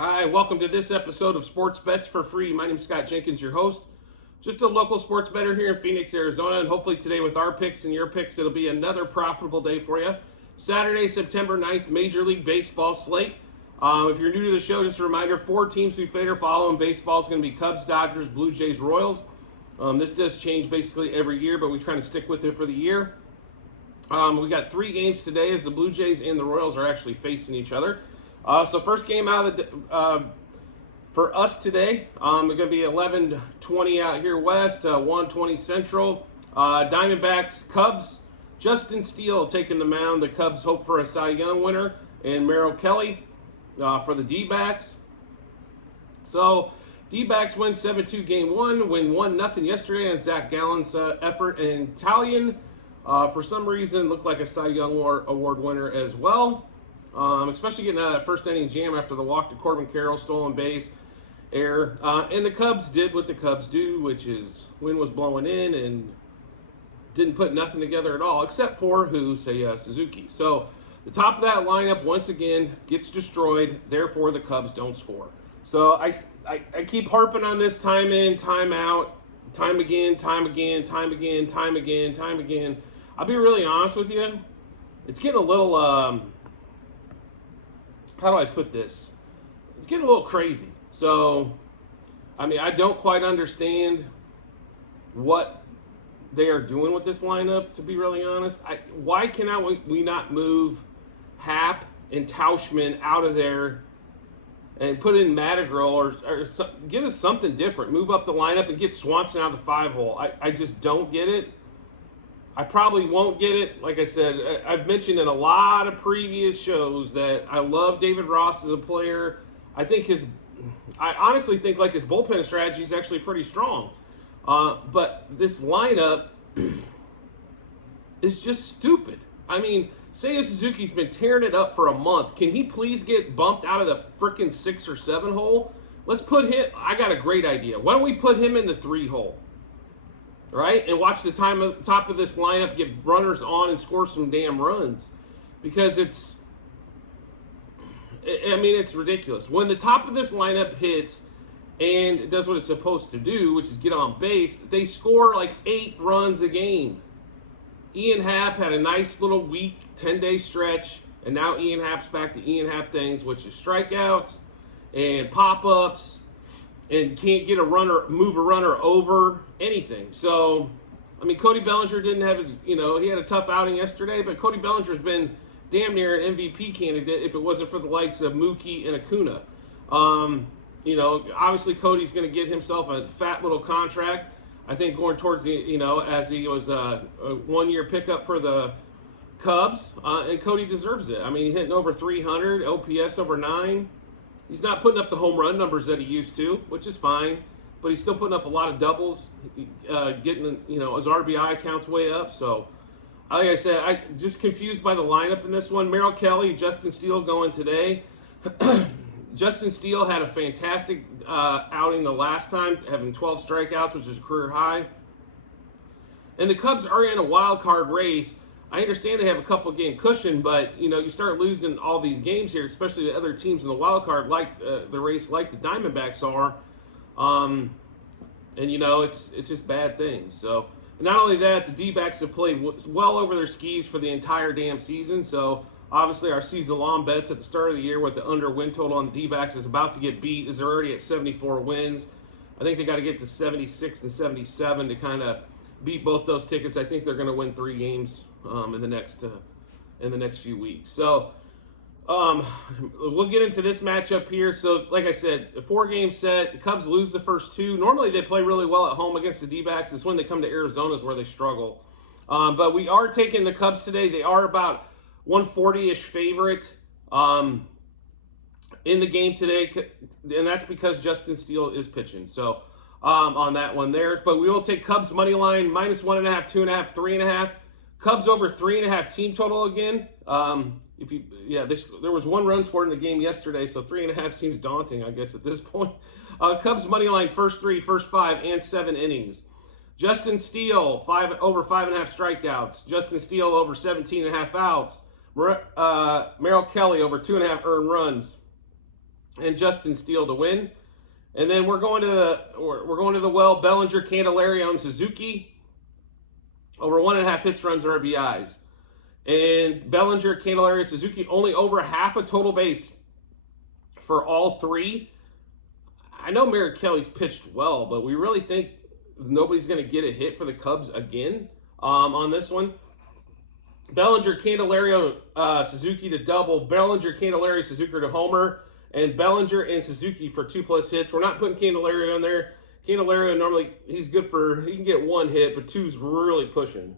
Hi, welcome to this episode of Sports Bets for Free. My name is Scott Jenkins, your host. Just a local sports bettor here in Phoenix, Arizona, and hopefully today with our picks and your picks, it'll be another profitable day for you. Saturday, September 9th, Major League Baseball slate. If you're new to the show, just a reminder, 4 teams we favor following baseball is going to be Cubs, Dodgers, Blue Jays, Royals. This does change basically every year, but we try to stick with it for the year. We got 3 games today as the Blue Jays and the Royals are actually facing each other. So first game out of the for us today, we're going to be 11:20 out here west, 1:20 central. Diamondbacks, Cubs, Justin Steele taking the mound. The Cubs hope for a Cy Young winner, and Merrill Kelly for the D-backs. So D-backs win 7-2 game 1, win 1-0 yesterday on Zach Gallen's effort, and Italian for some reason looked like a Cy Young Award winner as well. Especially getting out of that first inning jam after the walk to Corbin Carroll, stolen base, error. And the Cubs did what the Cubs do, which is wind was blowing in and didn't put nothing together at all, except for Suzuki. So the top of that lineup, once again, gets destroyed. Therefore, the Cubs don't score. So I keep harping on this time in, time out, time again, time again, time again, time again, time again. I'll be really honest with you. It's getting a little... how do I put this? It's getting a little crazy. So, I mean, I don't quite understand what they are doing with this lineup, to be really honest. Why cannot we not move Happ and Tauschman out of there and put in Madrigal or give us something different? Move up the lineup and get Swanson out of the 5-hole. I just don't get it. I probably won't get it. Like I said, I've mentioned in a lot of previous shows that I love David Ross as a player. I honestly think like his bullpen strategy is actually pretty strong. But this lineup is just stupid. I mean, Seiya Suzuki's been tearing it up for a month. Can he please get bumped out of the freaking 6 or 7 hole? Let's put him. I got a great idea. Why don't we put him in the 3 hole? Right? And watch the top of this lineup get runners on and score some damn runs. Because it's ridiculous. When the top of this lineup hits and it does what it's supposed to do, which is get on base, they score like 8 runs a game. Ian Happ had a nice little week, 10-day stretch, and now Ian Happ's back to Ian Happ things, which is strikeouts and pop-ups, and can't get move a runner over anything. So, I mean, Cody Bellinger didn't have his, he had a tough outing yesterday, but Cody Bellinger's been damn near an MVP candidate if it wasn't for the likes of Mookie and Acuna. Obviously Cody's going to get himself a fat little contract. I think going towards the, as he was a 1-year pickup for the Cubs, and Cody deserves it. I mean, hitting over 300, OPS over 9. He's not putting up the home run numbers that he used to, which is fine, but he's still putting up a lot of doubles, getting, his RBI count's way up. So, like I said, I'm just confused by the lineup in this one. Merrill Kelly, Justin Steele going today. Justin Steele had a fantastic outing the last time, having 12 strikeouts, which is a career high. And the Cubs are in a wild card race. I understand they have a couple game cushion, but you start losing all these games here, especially the other teams in the wild card, like the race, like the Diamondbacks are, and it's just bad things. So not only that, the D-backs have played well over their skis for the entire damn season. So obviously our season-long bets at the start of the year with the under win total on the D-backs is about to get beat, as they're already at 74 wins. I think they got to get to 76 and 77 to kind of beat both those tickets. I think they're going to win 3 games in the next few weeks. So we'll get into this matchup here. So like I said, a 4-game set. The Cubs lose the first 2. Normally they play really well at home against the D-backs. It's when they come to Arizona is where they struggle. But we are taking the Cubs today. They are about 140-ish favorite in the game today, and that's because Justin Steele is pitching. So on that one there. But we will take Cubs money line, -1.5, 2.5, 3.5. Cubs over 3.5 team total again. There was 1 run scored in the game yesterday, so 3.5 seems daunting, I guess, at this point. Cubs money line, first 3, first 5, and 7 innings. Justin Steele, over 5.5 strikeouts. Justin Steele over 17.5 outs. Merrill Kelly over 2.5 earned runs. and Justin Steele to win. And then we're going to the well. Bellinger, Candelario, and Suzuki over 1.5 hits, runs, or RBIs. And Bellinger, Candelario, Suzuki only over half a total base for all three. I know Merritt Kelly's pitched well, but we really think nobody's going to get a hit for the Cubs again on this one. Bellinger, Candelario, Suzuki to double. Bellinger, Candelario, Suzuki to homer. And Bellinger and Suzuki for 2+ hits. We're not putting Candelario in there. Candelario normally, he can get 1 hit, but 2's really pushing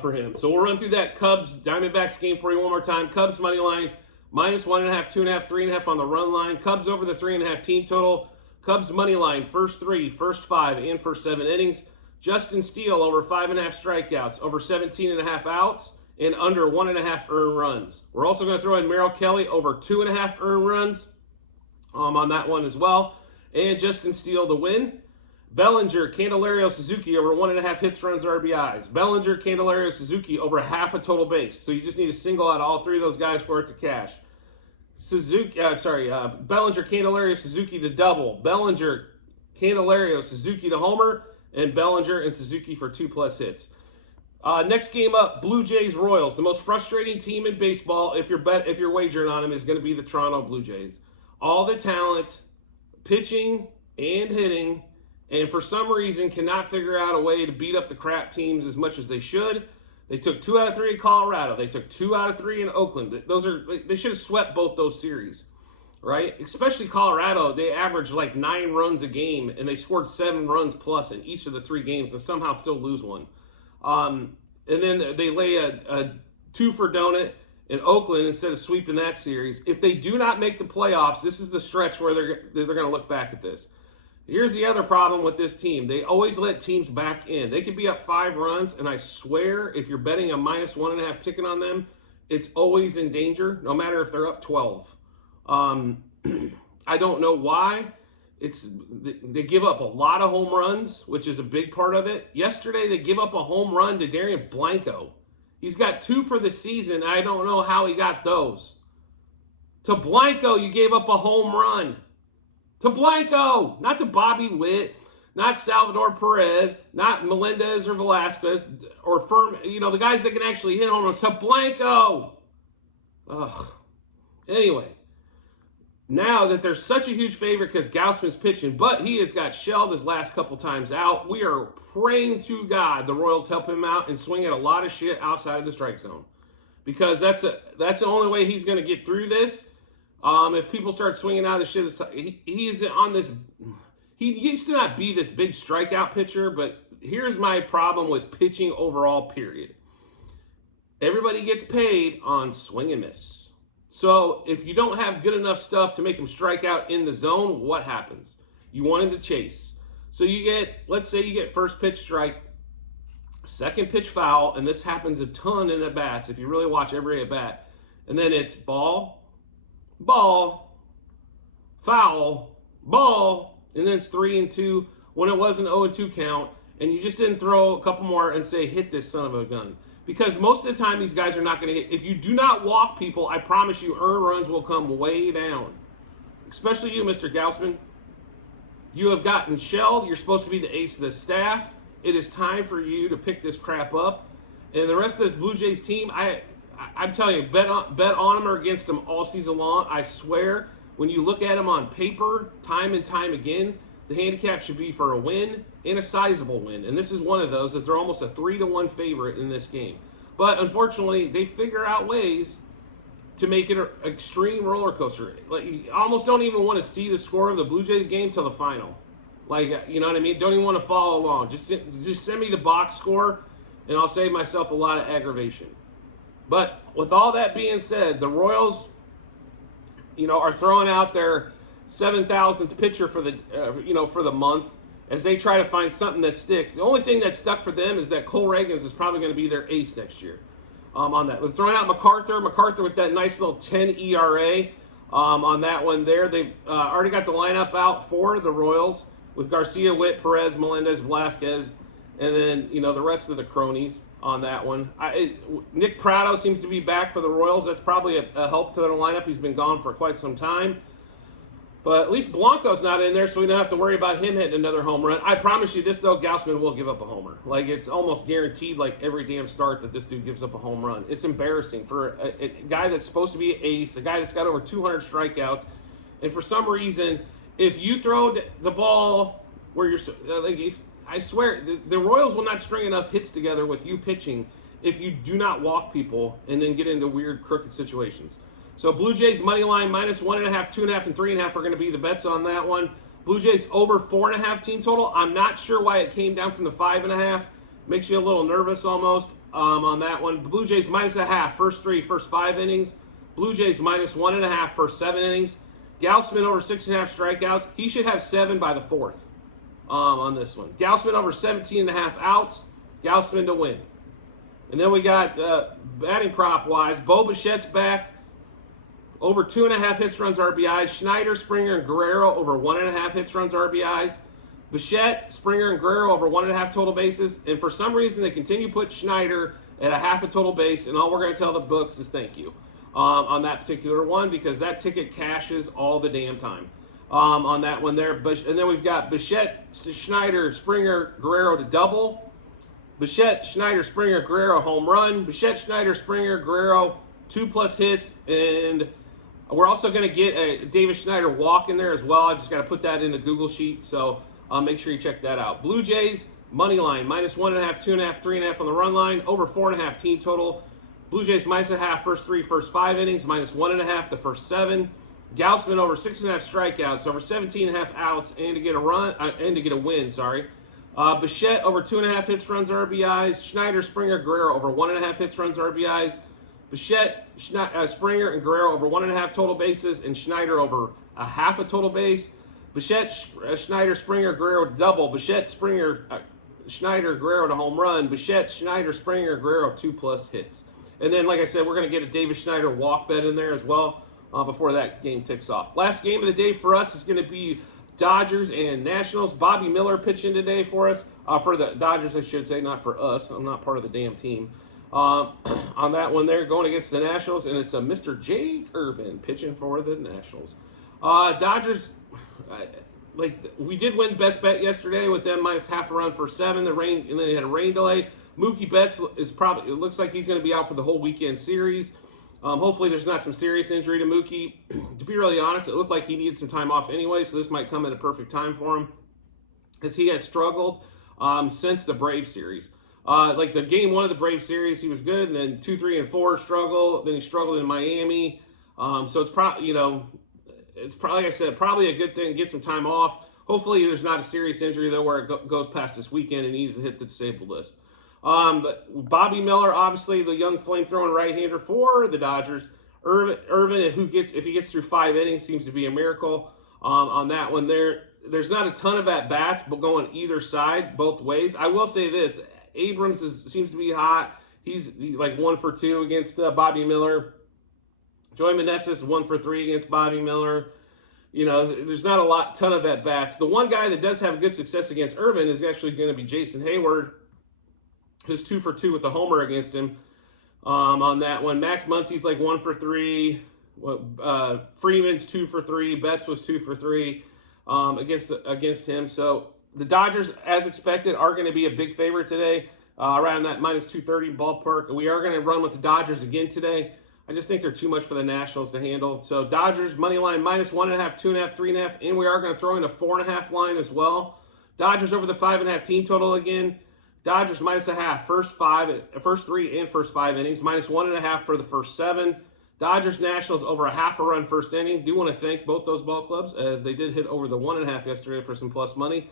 for him. So we'll run through that Cubs Diamondbacks game for you one more time. Cubs money line -1.5, 2.5, 3.5 on the run line. Cubs over the 3.5 team total. Cubs money line first 3, first 5, and first 7 innings. Justin Steele over 5.5 strikeouts, over 17.5 outs, and under 1.5 earned runs. We're also going to throw in Merrill Kelly over 2.5 earned runs on that one as well. And Justin Steele to win. Bellinger, Candelario, Suzuki over 1.5 hits, runs, RBIs. Bellinger, Candelario, Suzuki over half a total base. So you just need to single out all 3 of those guys for it to cash. Bellinger, Candelario, Suzuki to double. Bellinger, Candelario, Suzuki to homer. And Bellinger and Suzuki for 2+ hits. Next game up, Blue Jays Royals. The most frustrating team in baseball, if you're wagering on them, is going to be the Toronto Blue Jays. All the talent, pitching and hitting, and for some reason cannot figure out a way to beat up the crap teams as much as they should. They took 2 out of 3 in Colorado. They took 2 out of 3 in Oakland. They should have swept both those series, right? Especially Colorado. They averaged like 9 runs a game, and they scored 7 runs plus in each of the 3 games and somehow still lose one. And then they lay a 2 for donut in Oakland instead of sweeping that series. If they do not make the playoffs, this is the stretch where they're going to look back at this. Here's the other problem with this team. They always let teams back in. They could be up 5 runs, and I swear if you're betting a -1.5 ticket on them, it's always in danger, no matter if they're up 12. I don't know why. They give up a lot of home runs, which is a big part of it. Yesterday, they give up a home run to Darian Blanco. He's got 2 for the season. I don't know how he got those. To Blanco, you gave up a home run. To Blanco, not to Bobby Witt, not Salvador Perez, not Melendez or Velasquez, or the guys that can actually hit home runs. To Blanco. Ugh. Anyway. Now that there's such a huge favorite because Gausman's pitching, but he has got shelled his last couple times out, we are praying to God the Royals help him out and swing at a lot of shit outside of the strike zone. Because that's the only way he's going to get through this. If people start swinging out of shit, he used to not be this big strikeout pitcher, but here's my problem with pitching overall, period. Everybody gets paid on swing and miss. So if you don't have good enough stuff to make him strike out in the zone, what happens? You want him to chase. So let's say you get first pitch strike, second pitch foul, and this happens a ton in at-bats if you really watch every at-bat. And then it's ball, ball, foul, ball, and then it's 3-2 when it was an 0-2 count, and you just didn't throw a couple more and say, hit this son of a gun. Because most of the time, these guys are not going to hit. If you do not walk people, I promise you, earned runs will come way down. Especially you, Mr. Gausman. You have gotten shelled. You're supposed to be the ace of the staff. It is time for you to pick this crap up. And the rest of this Blue Jays team, I'm telling you, bet on them or against them all season long. I swear, when you look at them on paper, time and time again, the handicap should be for a win and a sizable win. And this is one of those, as they're almost a 3-1 favorite in this game. But unfortunately, they figure out ways to make it an extreme roller coaster. Like, you almost don't even want to see the score of the Blue Jays game till the final. Like, you know what I mean? Don't even want to follow along. Just send me the box score, and I'll save myself a lot of aggravation. But with all that being said, the Royals, are throwing out their 7,000th pitcher for the month as they try to find something that sticks. The only thing that stuck for them is that Cole Reagans is probably going to be their ace next year. On that, they're throwing out MacArthur with that nice little 10 ERA on that one there. They've already got the lineup out for the Royals with Garcia, Witt, Perez, Melendez, Velasquez, and then the rest of the cronies. on that one. Nick Pratto seems to be back for the Royals. That's probably a help to their lineup. He's been gone for quite some time. But at least Blanco's not in there, so we don't have to worry about him hitting another home run. I promise you this, though, Gausman will give up a homer. Like, it's almost guaranteed, like, every damn start that this dude gives up a home run. It's embarrassing for a guy that's supposed to be an ace, a guy that's got over 200 strikeouts. And for some reason, if you throw the ball where you're I swear, the Royals will not string enough hits together with you pitching if you do not walk people and then get into weird, crooked situations. So Blue Jays money line -1.5, 2.5, and 3.5 are going to be the bets on that one. Blue Jays over 4.5 team total. I'm not sure why it came down from the 5.5. Makes you a little nervous almost on that one. Blue Jays -0.5, first 5 innings. Blue Jays -1.5, first 7 innings. Gausman over 6.5 strikeouts. He should have 7 by the 4th on this one. Gausman over 17.5 outs. Gausman to win. And then we got batting prop wise, Bo Bichette's back. Over 2.5 hits, runs, RBIs. Schneider, Springer, and Guerrero over 1.5 hits, runs, RBIs. Bichette, Springer, and Guerrero over 1.5 total bases. And for some reason, they continue to put Schneider at 0.5 a total base. And all we're going to tell the books is thank you on that particular one, because that ticket cashes all the damn time on that one there. And then we've got Bichette, Schneider, Springer, Guerrero to double. Bichette, Schneider, Springer, Guerrero home run. Bichette, Schneider, Springer, Guerrero 2+ hits, and we're also going to get a Davis Schneider walk in there as well. I just got to put that in the Google sheet, so make sure you check that out. Blue Jays, money line, -1.5, 2.5, 3.5 on the run line, over 4.5 team total. Blue Jays -0.5, first 5 innings, -1.5 the first 7. Gausman over 6.5 strikeouts, over 17.5 outs, and to get a win. Bichette over 2.5 hits, runs, RBIs. Schneider, Springer, Guerrero over 1.5 hits, runs, RBIs. Bichette, Springer, and Guerrero over 1.5 total bases, and Schneider over 0.5 a total base. Bichette, Schneider, Springer, Guerrero double. Bichette, Springer, Schneider, Guerrero to home run. Bichette, Schneider, Springer, Guerrero 2+ hits. And then, like I said, we're going to get a Davis Schneider walk bet in there as well before that game ticks off. Last game of the day for us is going to be Dodgers and Nationals. Bobby Miller pitching today for us. For the Dodgers, I should say, not for us. I'm not part of the damn team. On that one there, going against the Nationals, and it's a Mr. Jake Irvin pitching for the Nationals. Dodgers, we did win best bet yesterday with them -0.5 a run for 7. The rain, and then they had a rain delay. Mookie Betts is probably, it looks like he's going to be out for the whole weekend series. Hopefully there's not some serious injury to Mookie. To be really honest, it looked like he needed some time off anyway, so this might come at a perfect time for him, because he has struggled since the Braves series. Like the game 1 of the Braves series, he was good, and then 2, 3, and 4 struggle. Then he struggled in Miami. So it's probably, like I said, probably a good thing. Get some time off. Hopefully there's not a serious injury though where it goes past this weekend and he needs to hit the disabled list. But Bobby Miller, obviously the young flame-throwing right-hander for the Dodgers. Irvin, if he gets through 5 innings, seems to be a miracle on that one. There's not a ton of at-bats, but going either side, both ways. I will say this. Abrams seems to be hot. He's like 1 for 2 against Bobby Miller. Joey Meneses 1 for 3 against Bobby Miller. There's not a ton of at-bats. The one guy that does have good success against Irvin is actually going to be Jason Hayward, who's 2 for 2 with the homer against him on that one. Max Muncy's like 1 for 3. Freeman's 2 for 3. Betts was 2 for 3 against him. So the Dodgers, as expected, are going to be a big favorite today, around that -230 ballpark. We are going to run with the Dodgers again today. I just think they're too much for the Nationals to handle. So Dodgers, money line -1.5, 2.5, 3.5, and we are going to throw in a 4.5 line as well. Dodgers over the 5.5 team total again. Dodgers -0.5, first 3 and first 5 innings, -1.5 for the first 7. Dodgers Nationals over 0.5 a run first inning. Do want to thank both those ball clubs, as they did hit over the 1.5 yesterday for some plus money.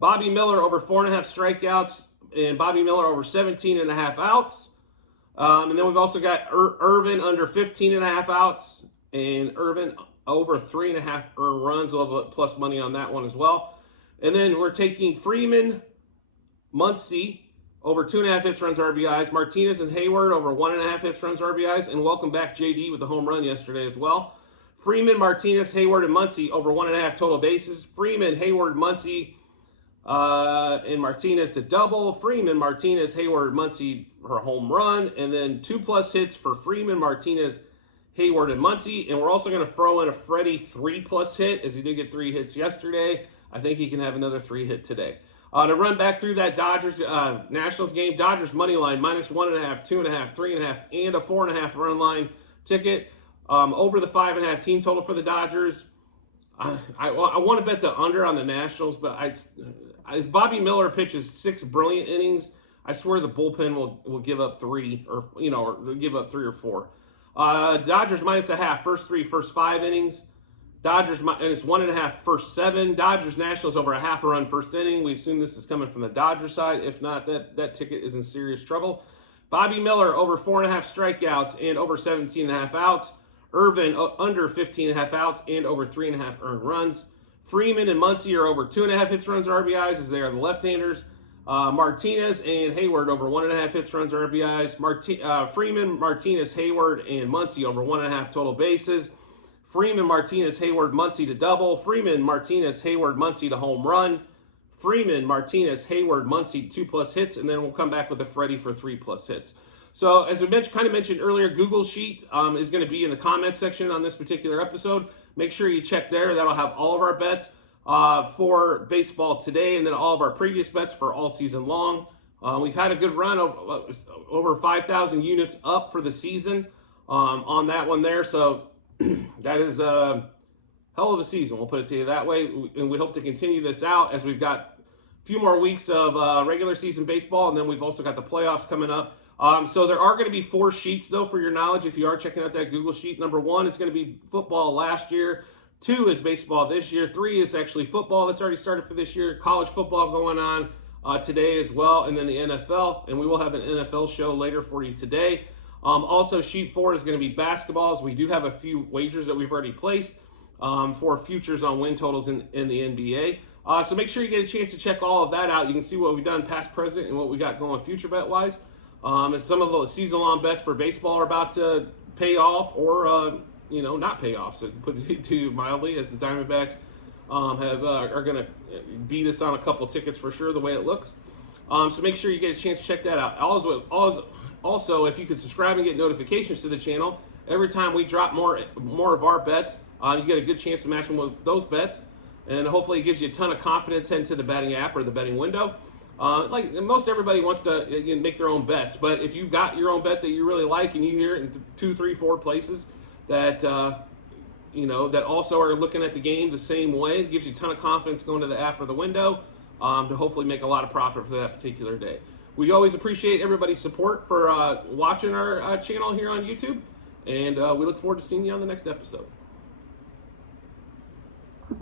Bobby Miller over 4.5 strikeouts, and Bobby Miller over 17.5 outs. And then we've also got Irvin under 15.5 outs, and Irvin over 3.5 earned runs. A little bit plus money on that one as well. And then we're taking Freeman, Muncy over 2.5 hits, runs, RBIs. Martinez and Hayward over 1.5 hits, runs, RBIs. And welcome back JD with the home run yesterday as well. Freeman, Martinez, Hayward, and Muncy over 1.5 total bases. Freeman, Hayward, Muncy And Martinez to double. Freeman, Martinez, Hayward, Muncy for a home run. And then 2+ hits for Freeman, Martinez, Hayward, and Muncy. And we're also going to throw in a Freddie 3+ hit, as he did get 3 hits yesterday. I think he can have another 3 hit today. To run back through that Dodgers Nationals game, Dodgers money line -1.5, 2.5, 3.5, and a 4.5 run line ticket. Over the 5.5 team total for the Dodgers. I want to bet the under on the Nationals, but if Bobby Miller pitches 6 brilliant innings, I swear the bullpen will give up 3 or give up 3 or 4. Dodgers -0.5 first 5 innings. Dodgers, and it's 1.5 first 7. Dodgers Nationals over a half a run first inning. We assume this is coming from the Dodgers side. If not, that ticket is in serious trouble. Bobby Miller over 4.5 strikeouts and over 17.5 outs. Irvin under 15.5 outs and over 3.5 earned runs. Freeman and Muncy are over 2.5 hits, runs, RBIs, as they are the left-handers. Martinez and Hayward over 1.5 hits, runs, RBIs. Freeman, Martinez, Hayward, and Muncy over 1.5 total bases. Freeman, Martinez, Hayward, Muncy to double. Freeman, Martinez, Hayward, Muncy to home run. Freeman, Martinez, Hayward, Muncy 2+ hits, and then we'll come back with a Freddie for 3+ hits. So as I mentioned earlier, Google Sheet is going to be in the comments section on this particular episode. Make sure you check there. That'll have all of our bets for baseball today, and then all of our previous bets for all season long. We've had a good run, over 5,000 units up for the season on that one there. So that is a hell of a season, we'll put it to you that way. And we hope to continue this out as we've got a few more weeks of regular season baseball, and then we've also got the playoffs coming up. So there are going to be 4 sheets, though, for your knowledge, if you are checking out that Google Sheet. Number 1 is going to be football last year. 2 is baseball this year. 3 is actually football that's already started for this year. College football going on today as well, and then the NFL. And we will have an NFL show later for you today. Also, sheet 4 is going to be basketballs. We do have a few wagers that we've already placed for futures on win totals in the NBA. So make sure you get a chance to check all of that out. You can see what we've done past, present, and what we got going future bet-wise. As some of the season-long bets for baseball are about to pay off or, not pay off. So to put it to you mildly, as the Diamondbacks are going to beat us on a couple tickets for sure, the way it looks. So make sure you get a chance to check that out. Also, if you could subscribe and get notifications to the channel, every time we drop more of our bets, you get a good chance to match them with those bets. And hopefully it gives you a ton of confidence heading to the betting app or the betting window. Like most everybody wants to make their own bets, but if you've got your own bet that you really like and you hear it in 2, 3, 4 places that that also are looking at the game the same way, it gives you a ton of confidence going to the app or the window to hopefully make a lot of profit for that particular day. We always appreciate everybody's support for watching our channel here on YouTube, and we look forward to seeing you on the next episode.